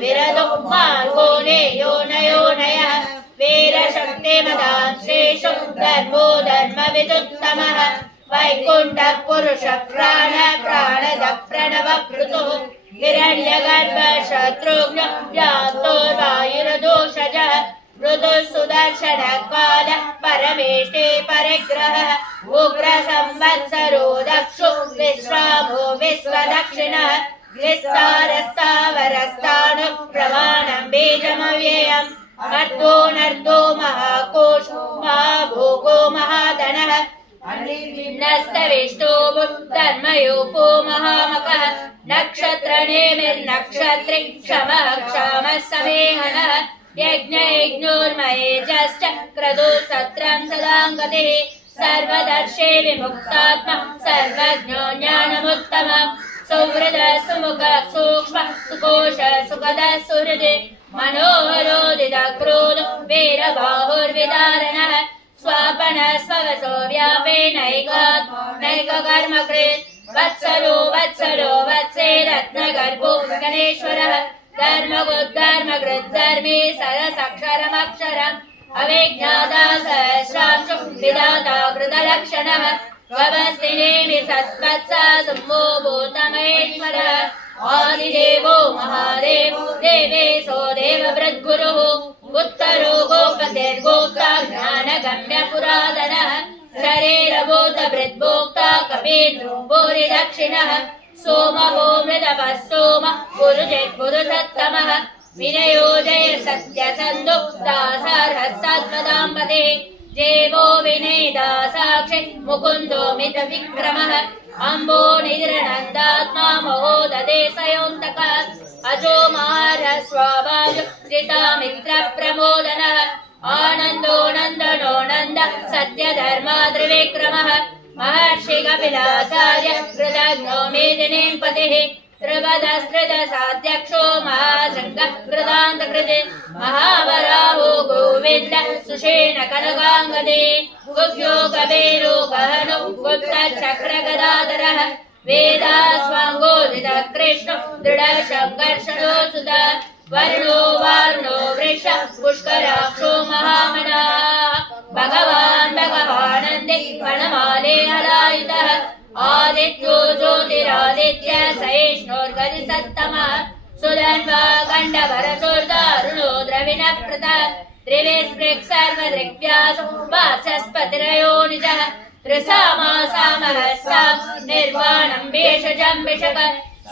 विरदो मार्गो नेयो नयो नयः वीरशक्तिमदां श्रेषो धर्मो धर्मविदुत्तमः वैकुण्ठः पुरुषः प्राणद प्रणवभृतुः हिरण्यगर्भ शत्रुघ्न व्याप्तोर्वायुरदोषजः ऋतु सुदर्शन काल परमेष्टे परिग्रहः उग्र संवत्सरो दक्षो विश्रामो विश्वदक्षिणः विस्तारस्तावरस्तानु प्रमाणं बीजमव्ययम् अर्धो नर्धो महाकोशो महाभोगो महाधनः नस्तविष्टो धर्मयोपो महामकः नक्षत्रनेमिर्नक्षत्रे क्षमः क्षामः समेहनः यज्ञोर्मयेजश्च क्रतु सत्रं सदाङ्गतिः सर्वदर्शे विमुक्तात्मा सर्वज्ञो ज्ञानमुत्तमम् सुहृद सुमुख सूक्ष्म सुकोश सुखद सुहृदि मनोहरोदित क्रोध वीरबाहुर्विदारणः स्वापन स्ववसो व्यापे नैककर्मकृत् वत्सलो वत्सलो वत्से रत्नगर्भो गणेश्वरः धर्मकृद्धर्मे सरसक्षरमक्षरम् अविज्ञाता सहस्रांशो विधाता कृतलक्षणः गवस्तिनेमि सत्वत्सा सुम्भो भूतमहेश्वरः आदिदेवो महादेवो देवेशो देववृद्गुरुः उत्तरो गोपतिर्गोक्ता ज्ञानगम्य पुरातनः शरीरभूतभृद्भोक्ता कपीन्द्रो भूरिदक्षिणः सोमो मृतपः सोम गुरुजिद्गुरुसत्तमः विनयो जय सत्यसन्धो दासार्हः सत्त्वदाम्पतिः जेवो विनेदासाक्षि मुकुन्दो मितविक्रमः अम्बो निद्रनन्दात्मा महोददेशयोऽन्तकः अजो महारः स्वाभाजो जितामित्रप्रमोदनः आनन्दो नन्दनो नन्द सत्यधर्माद्रिविक्रमः महर्षि कपिलाचार्य कृतज्ञो मेदिनीपतिः त्रिपदस्त्रिदशाध्यक्षो महाशृङ्गः कृतान्तकृते महावराहो गोविन्द सुषेण कनकाङ्गदे गुह्यो कबीरो गहनो गुप्तचक्रगदाधरः वेदास्वाङ्गोदित कृष्णो दृढशङ्कर्षणो सुत वर्णो वारुणो वृष पुष्कराक्षो महामनाः भगवानन्दे वनमाले हलायुधः आदित्यो ज्योतिरादित्य सहिष्णुर्गतिसत्तमः सुधन्वा गण्डभरसोर्दारुणो द्रविणप्रदा त्रिविस्पृक् सर्वदृग्व्यासो वाचस्पतिरयो निजः त्रिसामासामः साम् निर्वाणं भेषजं विशक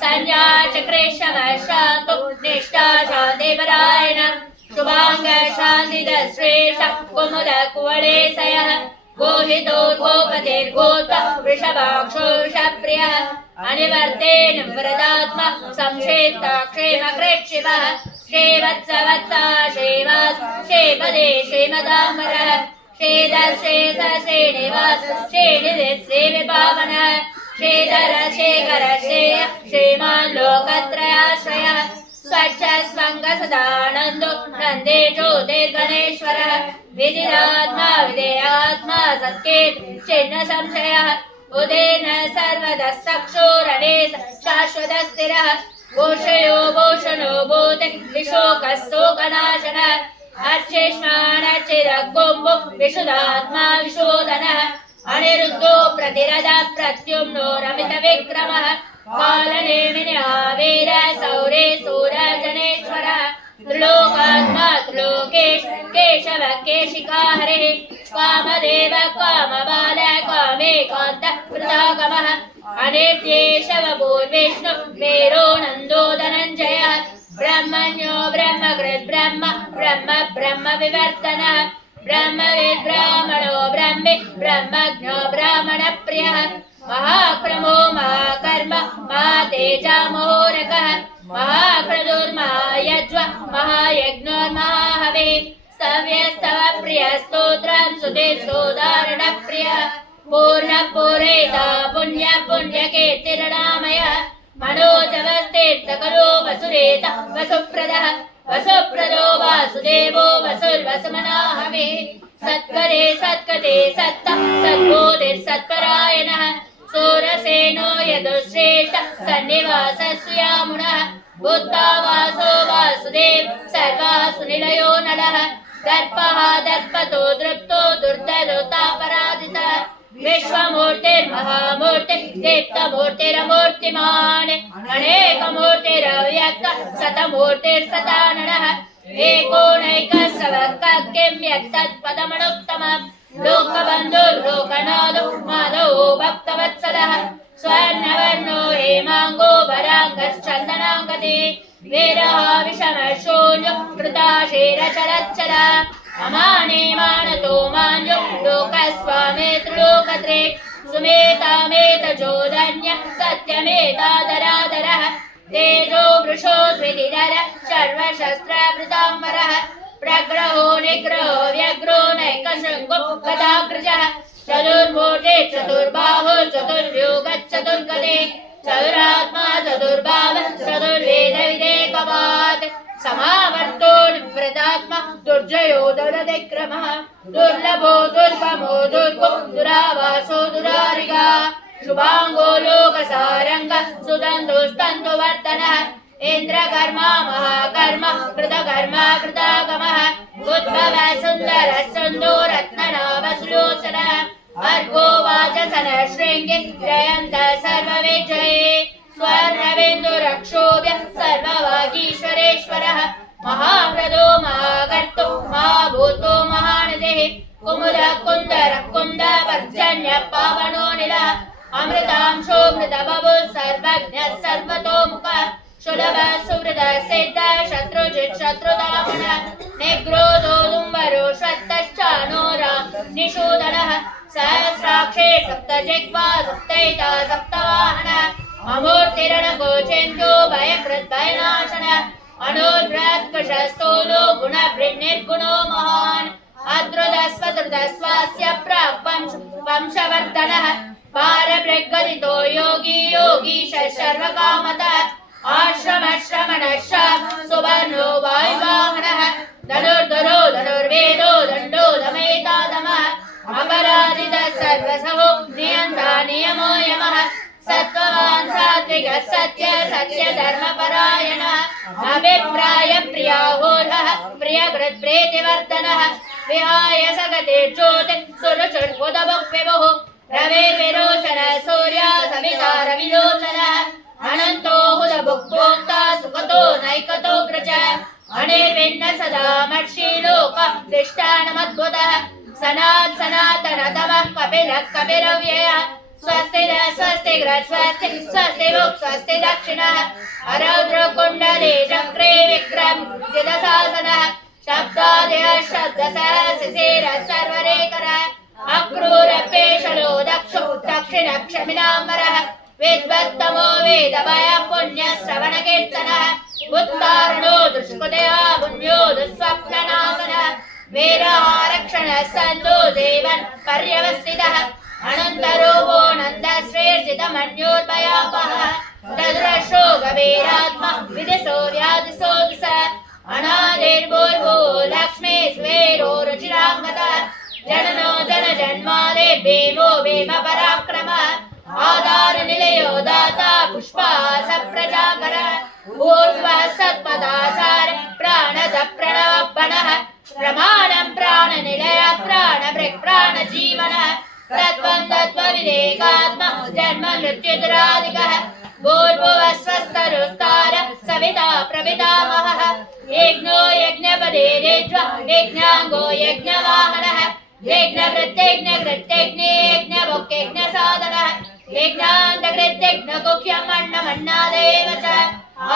संज्ञा चक्रेशमः शान्तो निष्ठा शान्तिपरायण शुभाङ्ग शान्तिदश्रेष्ठ कुमुद कुवलेशयः गोहितो गोपतिर्गोत्र वृषभाक्षो वृषप्रियः अनिवर्तेन वरदात्मा संक्षेप्ता क्षेमकृच्छिवः श्रीवत्सवत्सा श्रीवास श्रीपदे श्रीमदाम्बरः श्रीधर श्रीनिवास श्रीनिधि श्रीविपावनः श्रीधर शेखर श्रेय श्रीमान् लोकत्रयाश्रयः स्वच्छ स्वङ्ग सदानन्दो नन्दे ज्योतिर्गणेश्वरः विदिरात्मा विदेयात्मा सत्केत् चिन्ह संशयः उदेन सर्वदः सक्षोरणे शाश्वतस्थिरः भूषयो भूषणो भूते विशोकः शोकनाशनः अर्चिष्माणचिरगुम्बो विशुदात्मा विशोधनः अनिरुद्धो प्रतिरद प्रत्युम्नो रमितविक्रमः कालनेमिनिहावीर सौरे सूरजनेश्वरः त्रिलोकात्मा त्रिलोकेश केशव केशिका हरिः कामदेव कामबाल कामेकान्त कृतागमः अनित्येशव भूर्विष्णु मेरो नन्दो धनञ्जयः ब्रह्मण्यो ब्रह्मकृत् ब्रह्म ब्रह्म ब्रह्म विवर्तनः ब्रह्मविद् ब्राह्मणो ब्रह्मे ब्रह्मज्ञो ब्राह्मणप्रियः महाक्रमो महाकर्म महातेजा महोरकः महाक्रतुर्महायज्व महायज्ञोर्महाहविः स्तव्यस्तव प्रियस्तोत्रं सुधीस्तोदारणप्रियः पूर्णपूरेता पुण्य पुण्यकीर्तिरनामयः मनोजवस्तीर्थकरो वसुरेत वसुप्रदः वसुप्रदो वासुदेवो वसुर्वसुमनाहविः सत्करे सत्कते सत्त सद्बोधिर्सत्परायणः सोरसेनो यदुश्रेष्ठ सन्निवासस्यामुनः बुद्धावासो वासुदेव सर्वासुनिलयो नलः दर्पः दर्पतो दृप्तो दुर्धरोतापराजितः विश्वमूर्तिर्महामूर्ति दीप्तमूर्तिरमूर्तिमान् अनेकमूर्तिरव्यक्त शतमूर्तिर्शताननः एकोनैकसवक्किं यत्तत्पदमनुत्तमम् लोकबन्धुर्लोकनाथो माधवो भक्तवत्सलः स्वर्णवर्णो हेमाङ्गो वराङ्गश्चन्दनाङ्गदे वीरः विषमशून्यो कृताशेरचरच्चला अमाने मानतो मान्यो लोकस्वामे त्रिलोकत्रे सुमेतामेतजोधन्य सत्यमेतादरादरः तेजो वृषो द्विधिधर सर्वशस्त्रभृताम्बरः प्रग्रहो निग्रहो व्यग्रो नैकशृङ्गो गदाग्रजः चतुर्भुजे चतुर्बाहो चतुर्व्यूहश्चतुर्गदे चतुरात्मा चतुर्भावः चतुर्वेदविदेकवात् समावर्तो निवृतात्मा दुर्जयो दुरतिक्रमः दुर्लभो दुर्गमो दुर्गो दुरावासो दुरारिगा शुभाङ्गो लोकसारङ्ग सुदन्तुस्तन्तुवर्तनः इन्द्रकर्मा महाकर्मा कृतकर्मा कृतागमः उद्भवः सुन्दरः सुन्दोरत्ननाभसुलोचनः अर्को वाचसनशृङ्गे जयन्तः सर्वविजये स्वर्णबिन्दुरक्षोभ्य सर्ववागीश्वरेश्वरः महाव्रतो महाकर्तो महाभूतो महानिधिः कुमुदः कुन्दरः कुन्दपर्जन्य पावनो निलः अमृतांशो मृतबभुः सर्वज्ञः सर्वतोमुखः सुलभः सुहृदः सिद्धः शत्रुजित् शत्रुदामनः निग्रोधो दुम्बरो श्वत्तश्चानोरा निषूदनः सहस्राक्षे सप्तजिह्वा सप्तैता सप्तवाहनः अमूर्तिरणगोचेन्द्रो भयकृद्भयनाशनः अनोर्भ्रत्कुशस्थूलो गुणभृन्निर्गुणो महान् अद्रुतस्वदृतस्वास्य प्राक्वंशवर्धनः पारबृग्गदितो योगी योगीश सर्वकामतः आश्रमश्रमणश्च सुवर्णो वायुवाहनः धनुर्धरो धनुर्वेदो दण्डो दमयितादमः अपराजितः सर्वसहो नियन्ता नियमो यमः सत्त्ववान् सात्विकः सत्य सत्यधर्मपरायणः अभिप्राय प्रियाहोरः प्रियकृत्प्रीतिवर्धनः विहाय सगतिर्ज्योतिः सुरुचुर्बुधभुक्विभुः रविर्विरोचन सूर्या सविता रविलोचनः अनन्तो हुदभुक्भोक्ता सुखतो नैकतो ग्रज अनिर्विण्ण सदा मर्षिलोकः दृष्टानमद्भुतः सनातनतमः कपिलः कपिरव्ययः स्वस्ति न स्वस्ति ग्रह स्वस्ति स्वस्ति भुक् स्वस्ति दक्षिणः अरौद्रकुण्डले चक्रे विक्रम जिदशासनः शब्दादयः शब्दसहस्रशिरः सर्वरेकरः अक्रूरपेशलो दक्षो दक्षिणक्षमिनाम्बरः विद्वत्तमो वेदभयः पुण्यश्रवणकीर्तनः उत्तारणो दुष्कृतया पुण्यो दुःस्वप्ननाशनः वीरहारक्षणः सन्तो देवन् पर्यवस्थितः अनन्तरूपो नन्दश्रेर्जितमन्योर्भयापहः तद्रशो गभीरात्मा विदिशोर्यादिशो दिश अनादिर्भूर्भो लक्ष्मी स्वेरो रुचिराङ्गतः जननो जनजन्मादे भीमो भीम पराक्रमः आधारनिलयो दाता पुष्पा सप्रजाकरः ऊर्ध्वः सत्पदाचार प्राणद प्रणवपणः प्रमाणं प्राणनिलय प्राणभृक् प्राणजीवनः तत्त्वं तत्त्वविदेकात्मा जन्म मृत्युदुरादिकः भूर्भुवः स्वस्तरुस्तार सविता प्रपितामहः यज्ञो यज्ञपदे रेज्वा यज्ञाङ्गो यज्ञवाहनः यज्ञवृत्त्यज्ञकृत्यज्ञे यज्ञभुक्यज्ञसाधनः यज्ञान्तकृत्यज्ञकुख्यम् अन्नमन्नादेव च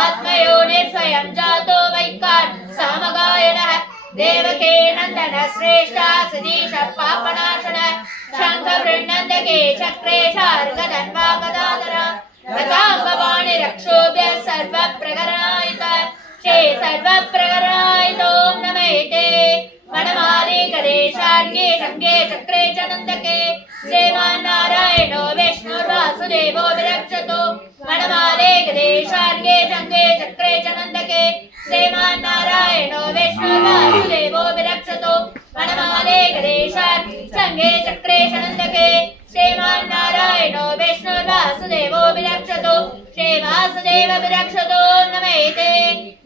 आत्मयोनिर्स्वयं जातो वैकान् सामगायनः देवके नन्दन श्रेष्ठा सतीश पापनाशनः शङ्खवृन्नन्दके चक्रे शार्गधन्वा गदाधर गदाङ्गवाणि रक्षोभ्य सर्वप्रकरणायितः श्री सर्वप्रकरणायितो नमैते वनमाली गदे शार्गे शङ्गे चक्रे च नन्दके श्रीमान्नारायणो विष्णुर्वासुदेवो विरक्षतो वनमाले गदे शार्गे शङ्गे चक्रे च नन्दके श्रीमान्नारायणो विष्णुर्वासुदेवो विरक्षतो वनमाले गदे शङ्गे चक्रे च नन्दके श्रीमान्नारायणो विष्णुर्वासुदेवो विरक्षतो श्रीवासुदेव विरक्षतो नमैते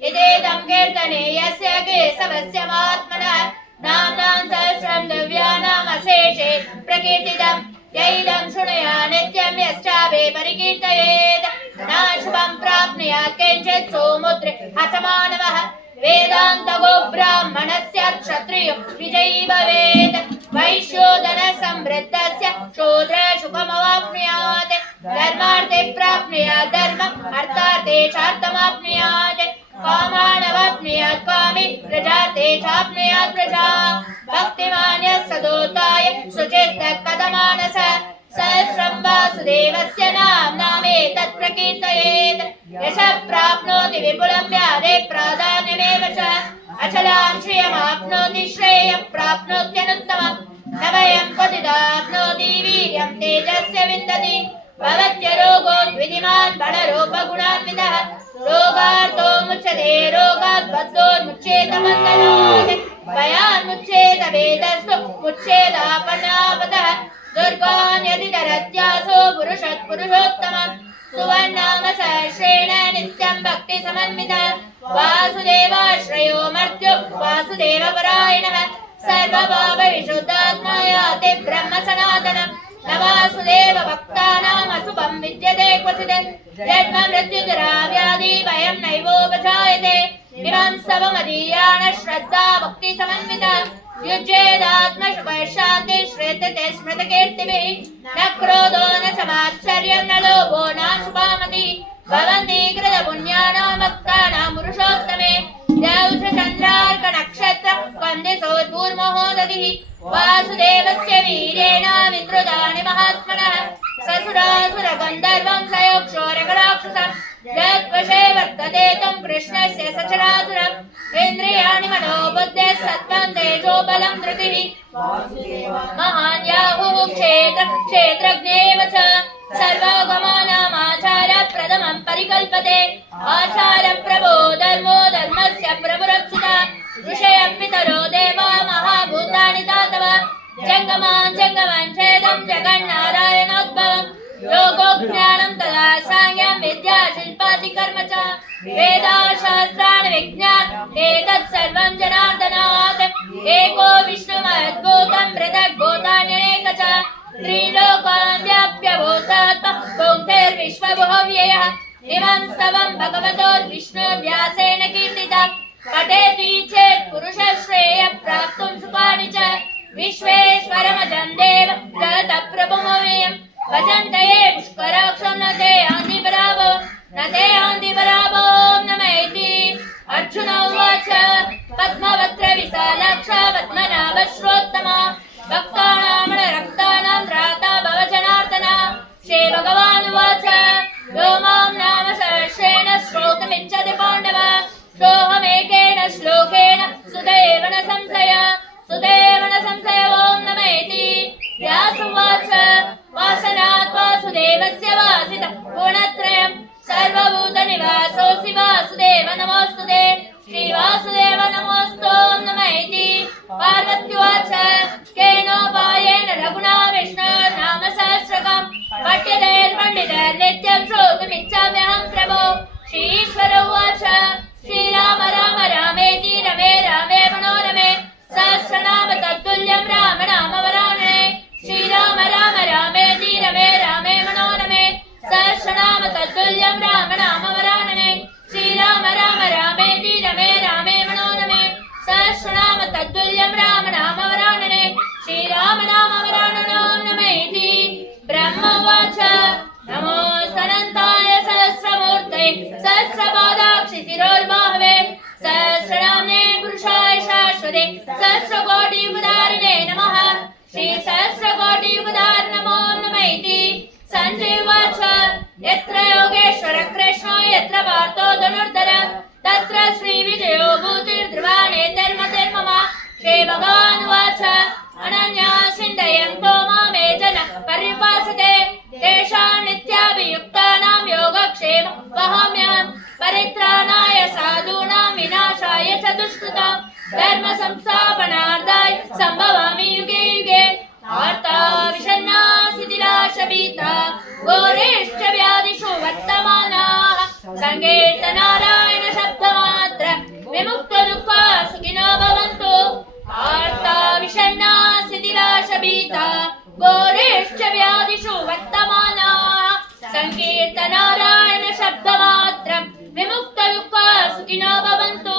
इदेदं कीर्तने यस्य केशवस्य महात्मनः नाम्नां सहस्रं दिव्यानामशेषे प्रकीर्तितं यैदं शृणुया नित्यं यश्चापि परिकीर्तयेत् न शुभं प्राप्नुयात् किञ्चित् सोमुद्रे हतमानवः वेदांत गो ब्राह्मणस्य क्षत्रियो विजयी भवेत् वैश्यो धन समृद्धस्य शूद्र सुखमवाप्नुयात् धर्मार्थे प्राप्नुयात् धर्मम् अर्थार्थे चार्थमाप्नुयात् कामानवाप्नुयात् कामे प्रजार्थे चाप्नुयात् प्रजा भक्तिमान्य सदोताय सुचेतः कथमानस सहस्रं वासुदेवस्य नामेतत् प्रकीर्तयेत् यशः प्राप्नोति विपुलं व्याधे प्राधान्यमेव च अचलां श्रियमाप्नोति श्रेयः प्राप्नोत्यनुत्तमम् न भयं क्वचिदाप्नोति वीर्यं तेजस्य विन्दति भवत्यरोगोद्विधिमान् बलरूपगुणान्वितः रोगार्तो मुच्यते रोगात् बद्धोर्मुच्येत बन्धनात् भयान्मुच्येत वेदस्तु मुच्येदापन्नापतः दुर्गान्यतितरत्यासो पुरुषोत्तमम् सुवर्णाम सहस्रेण नित्यं भक्ति समन्वितः वासुदेवाश्रयो मर्त्यो वासुदेवपरायणः सर्वभावविशुद्धात्मा याति ब्रह्म सनातनम् न वासुदेव भक्तानाम् अशुभं विद्यते क्वचित् जन्म मृत्युजरा व्याधि भयं नैवोपजायते इमं स्तवमदीयान श्रद्धा भक्ति समन्विता युज्येदात्मशुभशान्ति श्रेयते स्मृतकीर्तिभिः न क्रोधो न समाश्चर्यं न लोभो नाशुभामतिः भवन्ति कृतपुण्यानां भक्तानां पुरुषोत्तमे द्यौषचन्द्रार्कनक्षत्र स्कन्दिसोद्भूर्महोदधिः वासुदेवस्य वीर्येण विद्रुतानि महात्मनः ससुरासुरगन्धर्वं सयोक्षोरगराक्षसं यद्वशे वर्तते तं कृष्णस्य सचराचरम् इन्द्रियाणि मनोबुद्धे सत्त्वं तेजो बलं धृतिः महान् याहुः क्षेत्रज्ञेव च सर्वोगमानामाचार प्रथमं परिकल्पते आचार प्रभो धर्मो धर्मस्य प्रभुरक्षिता ऋषयः पितरो देवा महाभूतानि दातव जङ्गमान् छेदं जगन्नारायणोद्भवम् योगो ज्ञानं तदा साङ्ख्यं विद्या शिल्पादि कर्म च वेदाशास्त्राणि विज्ञानम् एतत् सर्वं जनार्दनात् एको विष्णुमद्भूतं पृथग्भूतान्यनेक च त्रिलोकान् व्याप्य भूतात्मा भुङ्क्तेर्विश्वभुव्ययः इमं स्तवं भगवतो विष्णुर्व्यासेन कीर्तितं पठेति चेत् पुरुषश्रेयः प्राप्तुं सुखानि च विश्वेश्वरमजं देव जगतः प्रभुमव्ययम् भजन्त ये पुष्कराक्षं न ते यान्ति पराभो नमैति अर्जुन उवाच पद्मवक्त्र विशालाक्ष पद्मनाभ श्रोत्तमा भक्तानां रक्तानां त्राता भव जनार्दन श्रीभगवानुवाच यो मां नाम सहस्रेण श्रोतुमिच्छति पाण्डव सोऽहमेकेन श्लोकेन सुदेव न संशय ॐ नमैति व्यासुवाच वासनात् वासुदेवस्य वासितः गुणत्रयम् सर्वभूतनिवासोऽसि वासुदेव नमोऽस्तुते श्रीवासुदेव नमोऽस्तोऽं नमैति पार्वत्युवाच केनोपायेन रघुना विष्णोर्नाम सहस्रकम् पठ्यतेर्पण्डितैर्नित्यं श्रोतुमिच्छाम्यहं प्रभो श्रीश्वर उवाच श्रीराम राम रामेति रमे रामे मनोरमे सहस्रनाम तत्तुल्यं राम नाम वरानने श्रीराम राम रामेति रमे रामे मनोरमे सहस्रनाम तत्तुल्यं राम नाम वरानने श्रीराम राम रामेति रमे रामे मनोरमे सहस्रनाम तत्तुल्यं राम नाम वरानने श्रीराम नाम वराननो नमैति ब्रह्मवाच नमो सनन्ताय सहस्रमूर्तये सहस्रपादाक्षिशिरोर्बाहवे सहस्रनाम्ने पुरुषाय शाश्वते सहस्रकोटियुगधारिणे नमः श्री सहस्रकोटियुगधार नमो नमैति संजय उवाच यत्र योगेश्वर कृष्णो यत्र पार्थो धनुर्धर तत्र श्रीविजयो भूतिर्ध्रुवानेतर्मतिर्मम श्रीभगवानुवाच अनन्या चिन्तयन्तो मामे जनः पर्युपासते तेषां नित्याभियुक्तानां योगक्षेमं वहाम्यहम् परित्राणाय साधूनां विनाशाय च दुष्कृतां धर्म संस्थापनार्थाय सम्भवामि युगे युगे आर्ता विषण्णा शिथिलाशभीता घोरेश्च व्याधिषु वर्तमानाः संकीर्तनारायण शब्दमात्र विमुक्तदुःखा सुखिनो भवन्तु आर्ता विषण्णा शिथिलाशभीता घोरेश्च व्याधिषु वर्तमानाः संकीर्तनारायण शब्दमात्रं विमुक्तदुःखा सुखिनो भवन्तु